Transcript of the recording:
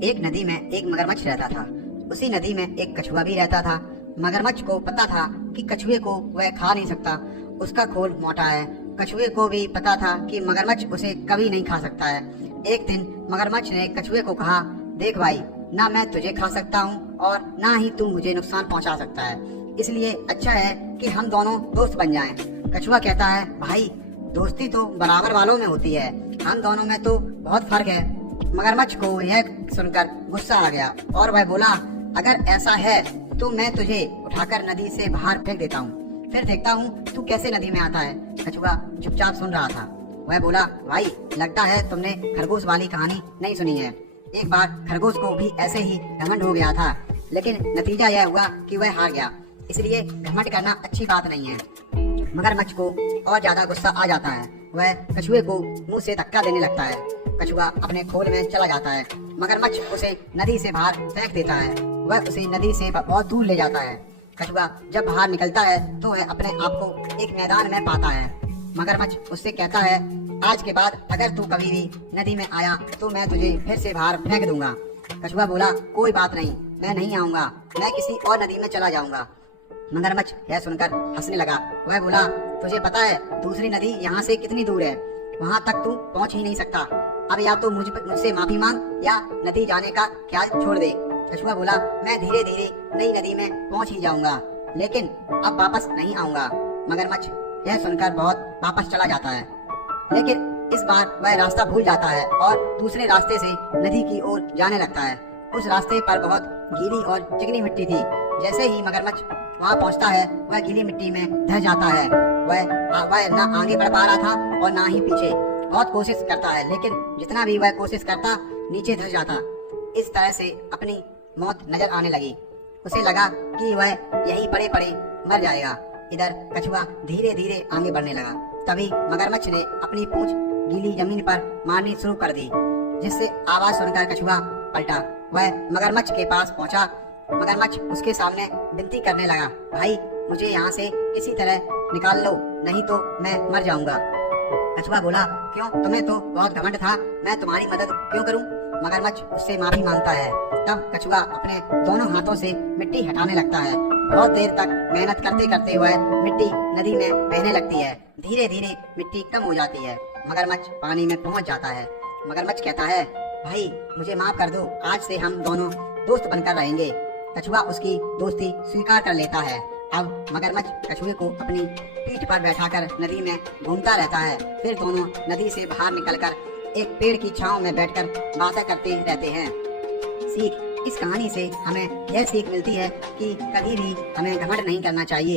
एक नदी में एक मगरमच्छ रहता था। उसी नदी में एक कछुआ भी रहता था। मगरमच्छ को पता था कि कछुए को वह खा नहीं सकता, उसका खोल मोटा है। कछुए को भी पता था कि मगरमच्छ उसे कभी नहीं खा सकता है। एक दिन मगरमच्छ ने कछुए को कहा, देख भाई, ना मैं तुझे खा सकता हूँ और ना ही तू मुझे नुकसान पहुँचा सकता है, इसलिए अच्छा है कि हम दोनों दोस्त बन जाएं। कछुआ कहता है, भाई दोस्ती तो बराबर वालों में होती है, हम दोनों में तो बहुत फर्क है। मगरमच्छ को यह सुनकर गुस्सा आ गया और वह बोला, अगर ऐसा है तो मैं तुझे उठाकर नदी से बाहर फेंक देता हूँ, फिर देखता हूँ तू कैसे नदी में आता है। कछुआ चुपचाप सुन रहा था। वह बोला, भाई लगता है तुमने खरगोश वाली कहानी नहीं सुनी है। एक बार खरगोश को भी ऐसे ही घमंड हो गया था, लेकिन नतीजा यह हुआ कि वह हार गया। इसलिए घमंड करना अच्छी बात नहीं है। मगरमच्छ को और ज्यादा गुस्सा आ जाता है। वह कछुए को मुंह से धक्का देने लगता है। कछुआ अपने खोल में चला जाता है। मगरमच्छ उसे नदी से बाहर फेंक देता है। वह उसे नदी से बहुत दूर ले जाता है। कछुआ जब बाहर निकलता है तो वह अपने आप को एक मैदान में पाता है। मगरमच्छ उससे कहता है, आज के बाद अगर तू कभी भी नदी में आया तो मैं तुझे फिर से बाहर फेंक दूंगा। कछुआ बोला, कोई बात नहीं, मैं नहीं आऊंगा, मैं किसी और नदी में चला जाऊंगा। मगरमच्छ यह सुनकर हंसने लगा। वह बोला, तुझे पता है दूसरी नदी यहाँ से कितनी दूर है? वहाँ तक तू पहुँच ही नहीं सकता। अब या तो मुझसे माफी मांग या नदी जाने का ख्याल छोड़ दे। कछुआ बोला, मैं धीरे धीरे नई नदी में पहुँच ही जाऊंगा, लेकिन अब वापस नहीं आऊंगा। मगरमच्छ यह सुनकर बहुत वापस चला जाता है, लेकिन इस बार वह रास्ता भूल जाता है और दूसरे रास्ते से नदी की ओर जाने लगता है। उस रास्ते पर बहुत गीली और चिकनी मिट्टी थी। जैसे ही मगरमच्छ वहाँ पहुँचता है, वह गीली मिट्टी में ढह जाता है। वह ना आगे बढ़ पा रहा था और ना ही पीछे। बहुत कोशिश करता है, लेकिन जितना भी वह कोशिश करता, नीचे धस जाता। इस तरह से अपनी मौत नजर आने लगी। उसे लगा कि वह यहीं पड़े पड़े मर जाएगा। इधर कछुआ धीरे धीरे आगे बढ़ने लगा। तभी मगरमच्छ ने अपनी पूंछ गीली जमीन पर मारनी शुरू कर दी, जिससे आवाज सुनकर कछुआ पलटा। वह मगरमच्छ के पास पहुंचा। मगरमच्छ उसके सामने विनती करने लगा, भाई मुझे यहाँ से किसी तरह निकाल लो, नहीं तो मैं मर जाऊंगा। कछुआ बोला, क्यों, तुम्हें तो बहुत घमंड था, मैं तुम्हारी मदद क्यों करूं? मगरमच्छ उससे माफी मांगता है। तब कछुआ अपने दोनों हाथों से मिट्टी हटाने लगता है। बहुत देर तक मेहनत करते करते वह मिट्टी नदी में बहने लगती है। धीरे धीरे मिट्टी कम हो जाती है। मगरमच्छ पानी में पहुंच जाता है। मगरमच्छ कहता है, भाई मुझे माफ कर दो, आज से हम दोनों दोस्त बनकर रहेंगे। कछुआ उसकी दोस्ती स्वीकार कर लेता है। अब मगरमच्छ कछुए को अपनी पीठ पर बैठाकर नदी में घूमता रहता है। फिर दोनों नदी से बाहर निकलकर एक पेड़ की छांव में बैठकर बातें करते रहते हैं। सीख, इस कहानी से हमें यह सीख मिलती है कि कभी भी हमें घमंड नहीं करना चाहिए।